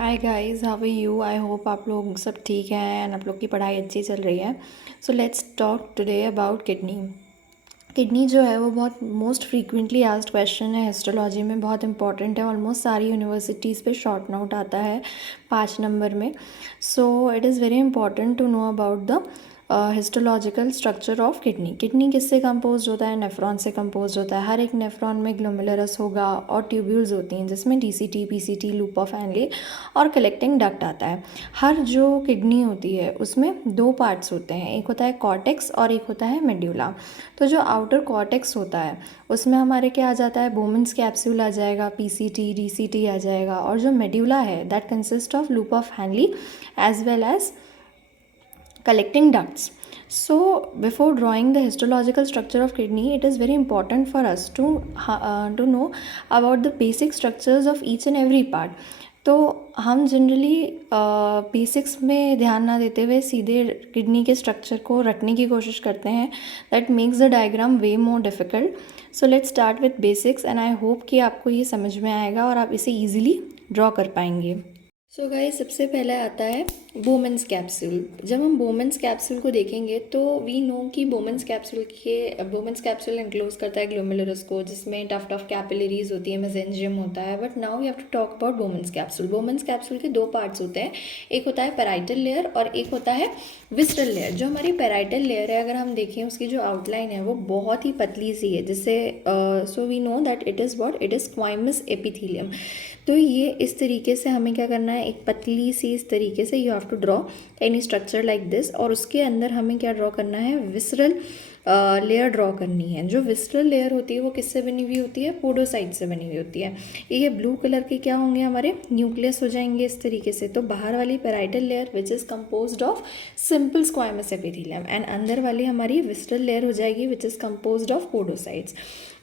Hi guys, how are you? I hope आप लोग सब ठीक हैं एंड आप लोग की पढ़ाई अच्छी चल रही है। So let's talk today about kidney. Kidney जो है वो बहुत मोस्ट फ्रीक्वेंटली आस्क्ड क्वेश्चन है हिस्टोलॉजी में, बहुत इंपॉर्टेंट है। ऑलमोस्ट सारी यूनिवर्सिटीज़ पे शॉर्ट नोट आता है 5 नंबर में। So it is very important to know about the histological structure of kidney. Kidney किससे कंपोज होता है? नेफ्रॉन से कंपोज होता है। हर एक नेफ्रॉन में ग्लोमेरुलस होगा और ट्यूब्यूल्स होती हैं जिसमें DCT, PCT, loop of Henle और कलेक्टिंग डक्ट आता है। हर जो किडनी होती है उसमें दो पार्ट्स होते हैं, एक होता है कॉर्टेक्स और एक होता है मेड्यूला। तो जो आउटर कॉर्टेक्स होता है उसमें हमारे क्या आ जाता है? बोमेंस कैप्सूल आ जाएगा, पीसीटी, डीसीटी आ जाएगा। और जो मेड्यूला है that consist of loop of Henle as well as collecting ducts. So before drawing the histological structure of kidney, it is very important for us to know about the basic structures of each and every part. तो हम generally basics में ध्यान ना देते हुए सीधे kidney के structure को रटने की कोशिश करते हैं। That makes the diagram way more difficult. So let's start with basics and I hope कि आपको ये समझ में आएगा और आप इसे ईजिली ड्रॉ कर पाएंगे। सो गाइस, सबसे पहले आता है बोमेंस कैप्सूल। जब हम बोमेंस कैप्सूल को देखेंगे तो वी नो कि बोमेंस कैप्सूल एनक्लोज करता है ग्लोमेरुलस को, जिसमें टफ कैपिलरीज होती है, मेसेंजियम होता है। But now we have to talk about Bowman's capsule. Bowman's capsule के दो पार्ट्स होते हैं, एक होता है पेराइटल लेयर और एक होता है विस्ट्रल लेयर। जो हमारी पेराइटल लेयर है, अगर हम देखें उसकी जो आउटलाइन है वो बहुत ही पतली सी है, जिससे so we know that it is squamous epithelium. तो ये इस तरीके से हमें क्या करना है, एक पतली सी इस तरीके से you have to draw any structure like this. और उसके अंदर हमें क्या ड्रॉ करना है? विसरल लेयर ड्रॉ करनी है। जो विसरल लेयर होती है वो किससे बनी हुई होती है? पोडोसाइट से बनी हुई होती है। ये ब्लू कलर के क्या होंगे? हमारे न्यूक्लियस हो जाएंगे इस तरीके से। तो बाहर वाली parietal layer which is composed of simple squamous epithelium and अंदर वाली हमारी विसरल लेयर हो जाएगी which is composed of podocytes.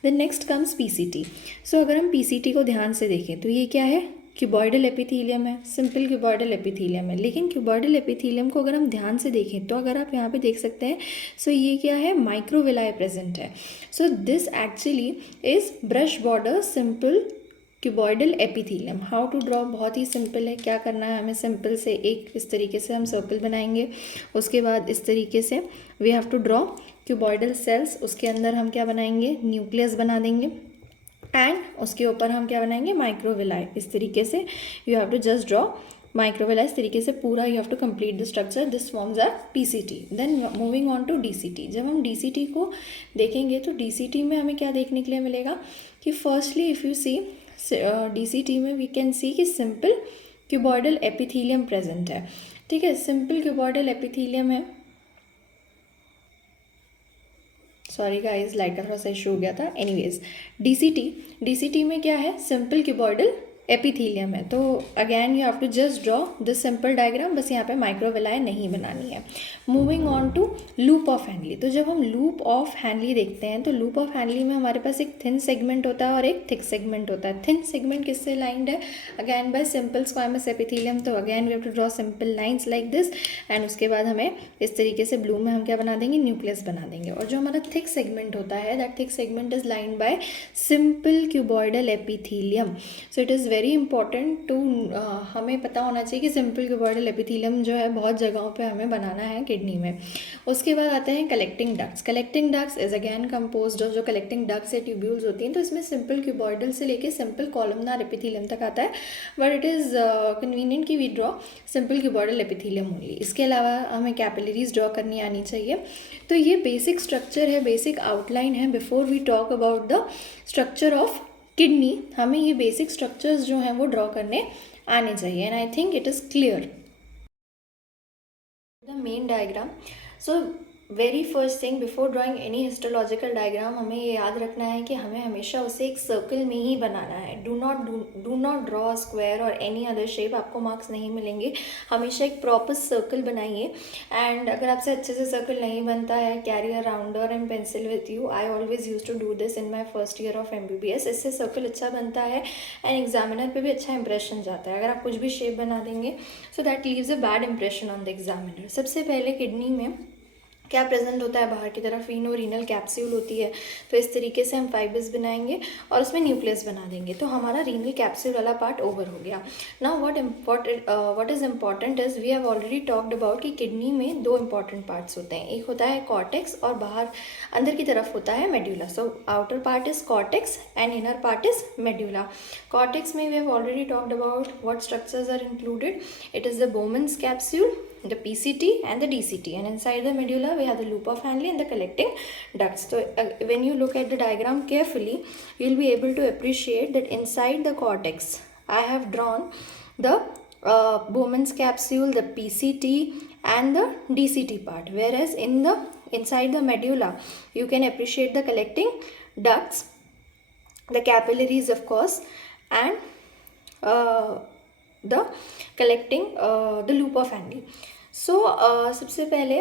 Then next comes PCT. So अगर हम पीसीटी को ध्यान से देखें तो ये क्या है? क्यूबॉइडल एपिथीलियम है, सिंपल क्यूबॉइडल एपिथीलियम है। लेकिन क्यूबॉइडल एपिथीलियम को अगर हम ध्यान से देखें तो अगर आप यहाँ पे देख सकते हैं, सो ये क्या है? माइक्रोविलाई प्रेजेंट है। So this actually is brush border simple cuboidal epithelium. How to draw? बहुत ही सिंपल है। क्या करना है हमें? सिंपल से एक इस तरीके से हम सर्कल बनाएंगे, उसके बाद इस तरीके से we have to draw cuboidal cells. उसके अंदर हम क्या बनाएंगे? न्यूक्लियस बना देंगे एंड उसके ऊपर हम क्या बनाएंगे? माइक्रोविलाई। इस तरीके से you have to just draw microvilli. इस तरीके से पूरा you have to complete the structure. This forms are PCT. Then moving on to DCT. जब हम डीसीटी को देखेंगे तो डीसीटी में हमें क्या देखने के लिए मिलेगा कि firstly if you see DCT में वी कैन सी कि सिंपल क्यूबॉइडल एपिथीलियम प्रेजेंट है। ठीक है, सिंपल क्यूबॉइडल एपिथीलियम है। सॉरी गाइस, लाइट का थोड़ा सा इशू हो गया था। एनीवेज, डीसीटी में क्या है? सिंपल क्यूबॉइडल एपिथीलियम है। तो again you have to just draw this simple diagram. बस यहाँ पे माइक्रोविलाई नहीं बनानी है। Moving on to loop of Henle. तो जब हम लूप ऑफ हैनली देखते हैं तो लूप ऑफ हैनली में हमारे पास एक थिन सेगमेंट होता है और एक थिक सेगमेंट होता है। थिन सेगमेंट किससे लाइंड है? Again by simple squamous epithelium. तो again we have to draw simple lines like this and उसके बाद हमें इस तरीके से ब्लू में हम क्या बना देंगे? न्यूक्लियस बना देंगे। और जो हमारा थिक सेगमेंट होता है that thick segment is lined by simple cuboidal epithelium. So it is very important to हमें पता होना चाहिए कि सिंपल क्यूबॉइडल एपिथीलियम जो है बहुत जगहों पे हमें बनाना है किडनी में। उसके बाद आते हैं collecting ducts. Collecting ducts is again composed of, जो कलेक्टिंग डक्ट्स या ट्यूब्यूल्स होती हैं, तो इसमें सिंपल क्यूबॉइडल से लेके सिंपल कॉलमनार एपिथीलियम तक आता है। बट इट इज़ कन्वीनियंट कि we draw simple cuboidal epithelium only. इसके अलावा हमें कैपिलरीज ड्रॉ करनी आनी चाहिए। तो ये बेसिक स्ट्रक्चर है, बेसिक आउटलाइन है। Before we talk about the structure of kidney, हमें ये बेसिक स्ट्रक्चर्स जो हैं वो ड्रॉ करने आने चाहिए and I think it is clear. The main diagram. So very first thing before drawing any histological diagram हमें ये याद रखना है कि हमें हमेशा उसे एक सर्कल में ही बनाना है। डू नॉट ड्रॉ स्क्वायर और एनी अदर शेप, आपको मार्क्स नहीं मिलेंगे। हमेशा एक प्रॉपर सर्कल बनाइए एंड अगर आपसे अच्छे से सर्कल नहीं बनता है, carry a rounder and pencil with you. I always use to do this in my first year of MBBS। इससे सर्कल अच्छा बनता है एंड एग्जामिनर पे भी अच्छा इंप्रेशन जाता है। अगर आप कुछ भी शेप बना देंगे so that leaves a bad impression on the examiner. सबसे पहले किडनी में क्या प्रेजेंट होता है बाहर की तरफ, वी नो रीनल कैप्सूल होती है। तो इस तरीके से हम फाइबर्स बनाएंगे और उसमें न्यूक्लियस बना देंगे, तो हमारा रीनल कैप्सूल वाला पार्ट ओवर हो गया। Now what is important is we have already talked about कि किडनी में दो इंपॉर्टेंट पार्ट्स होते हैं, एक होता है कॉर्टेक्स और बाहर अंदर की तरफ होता है medulla. So outer part is cortex and inner part is medulla. Cortex में we have already talked about what structures are included. It is the Bowman's capsule, the PCT and the DCT, and inside the medulla we have the loop of Henle and the collecting ducts. So when you look at the diagram carefully, you will be able to appreciate that inside the cortex I have drawn the Bowman's capsule, the PCT and the DCT part, whereas inside the medulla you can appreciate the collecting ducts, the capillaries of course, and the collecting the loop of Henle. सो सबसे पहले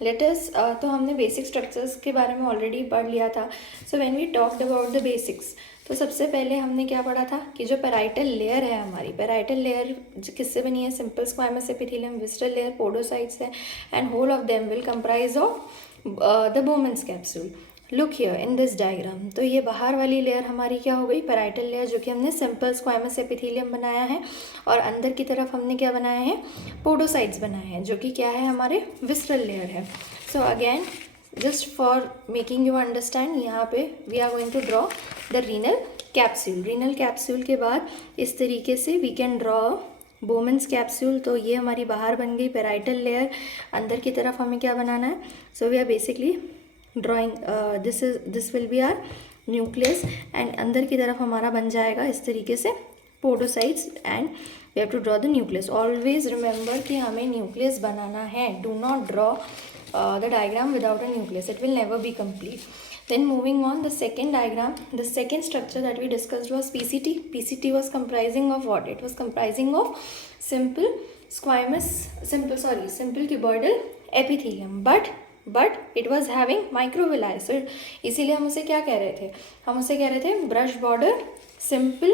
latus तो हमने basic structures के बारे में already पढ़ लिया था. So when we talked about the basics, तो सबसे पहले हमने क्या पढ़ा था कि जो पेराइटल लेयर है हमारी, पेराइटल लेयर किससे बनी है, simple squamous epithelium, visceral layer podocytes है, and whole of them will comprise of the Bowman's capsule. Look here in this diagram. तो ये बाहर वाली लेयर हमारी क्या हो गई, पेराइटल लेयर, जो कि हमने सिंपल स्क्वामस एपिथेलियम बनाया है, और अंदर की तरफ हमने क्या बनाया है, पोडोसाइट्स बनाए हैं, जो कि क्या है हमारे विस्ट्रल लेयर है. So again just for making you understand, यहाँ पे we are going to draw the renal capsule. Renal capsule के बाद इस तरीके से we can draw Bowman's capsule. तो ये हमारी बाहर बन गई पेराइटल लेयर. अंदर की तरफ हमें क्या बनाना है, so we are basically drawing this will be our nucleus, and अंदर की तरफ हमारा बन जाएगा इस तरीके से podocytes, and we have to draw the nucleus. Always remember कि हमें न्यूक्लियस बनाना है. Do not draw the diagram without a nucleus, it will never be complete. Then moving on, the second diagram, the second structure that we discussed was PCT. PCT was comprising of what? It was comprising of simple cuboidal epithelium, but it was having microvilli. So इसीलिए हम उसे क्या कह रहे थे, हम उसे कह रहे थे brush border simple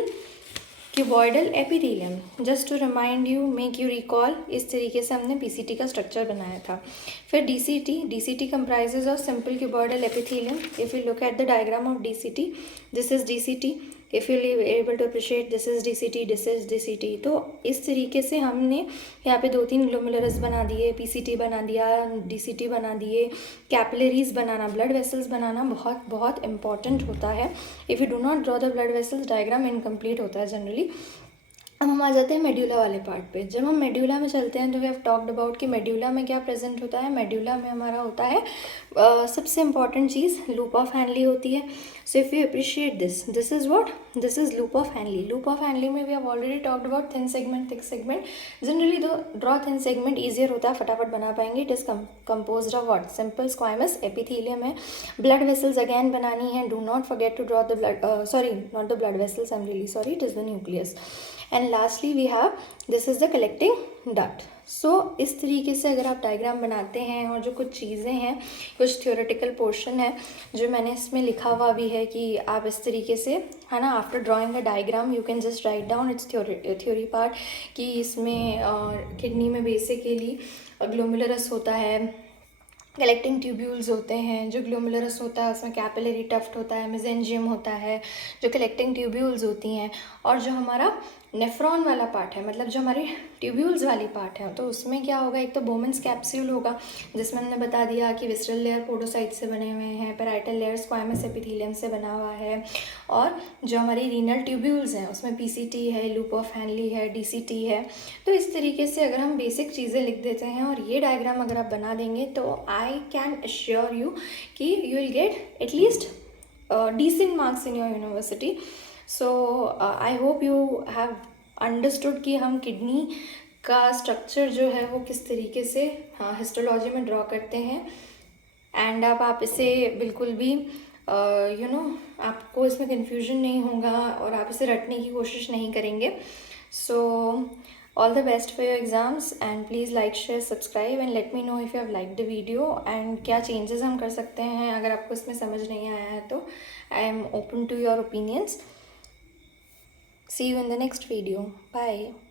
cuboidal epithelium. Just to remind you, make you recall, इस तरीके से हमने पीसीटी का स्ट्रक्चर बनाया था. फिर DCT comprises of simple cuboidal epithelium. If you look at the diagram of DCT, this is DCT. If you able to appreciate, this is DCT, this is DCT. तो इस तरीके से हमने यहाँ पे 2-3 ग्लोमेरुलस बना दिए, पीसीटी बना दिया, डीसीटी बना दिए. कैपिलरीज बनाना, ब्लड वेसल्स बनाना बहुत बहुत इंपॉर्टेंट होता है. If you do not draw the blood vessels, diagram incomplete होता है जनरली. अब हम आ जाते हैं मेड्यूला वाले पार्ट पे. जब हम मेड्यूला में चलते हैं तो वी हैव टॉक्ड अबाउट कि मेड्यूला में क्या प्रेजेंट होता है. मेड्यूला में हमारा होता है सबसे इंपॉर्टेंट चीज़ लूप ऑफ हैनली होती है. So if you appreciate this is what, this is loop of Henle. Loop of Henle में we have already talked about thin segment, thick segment. Generally to draw thin segment easier होता है, फटाफट बना पाएंगे. It is composed of what, simple squamous epithelium है. Blood vessels again बनानी है. Do not forget to draw the blood, sorry not the blood vessels, I am really sorry, it is the nucleus. And lastly we have this is the collecting duct. So इस तरीके से अगर आप diagram बनाते हैं, और जो कुछ चीज़ें हैं, कुछ थ्योरेटिकल पोर्शन है जो मैंने इसमें लिखा हुआ भी है कि आप इस तरीके से, है ना, after drawing a diagram you can just write down it's theory part, कि इसमें किडनी में बेसिकली ग्लोमेरुलस होता है, कलेक्टिंग ट्यूब्यूल्स होते हैं. जो ग्लोमेरुलस होता है उसमें कैपिलरी टफ्ट होता है, मेसेंजियम होता है, जो कलेक्टिंग ट्यूब्यूल्स होती हैं. और जो हमारा नेफ्रॉन वाला पार्ट है, मतलब जो हमारी ट्यूब्यूल्स वाली पार्ट है, तो उसमें क्या होगा, एक तो Bowman's कैप्सूल होगा जिसमें हमने बता दिया कि विस्ट्रल लेयर पोडोसाइट से बने हुए हैं, पेराइटल लेयर स्क्वामस एपिथेलियम से बना हुआ है, और जो हमारी रीनल ट्यूब्यूल्स हैं उसमें पीसीटी है, लूप ऑफ हैनली है, डीसीटी है. तो इस तरीके से अगर हम बेसिक चीज़ें लिख देते हैं और ये डायग्राम अगर आप बना देंगे, तो आई कैन अश्योर यू कि you will get at least decent marks in your university. So I hope you have understood कि हम किडनी का स्ट्रक्चर जो है वो किस तरीके से हिस्टोलॉजी में ड्रॉ करते हैं. एंड अब आप इसे बिल्कुल भी आपको इसमें कन्फ्यूजन नहीं होगा और आप इसे रटने की कोशिश नहीं करेंगे. सो all the best for your exams, and please like, share, subscribe and let me know if you have liked the video and क्या changes हम कर सकते हैं अगर आपको इसमें समझ नहीं आया है तो. I am open to your opinions. See you in the next video. Bye.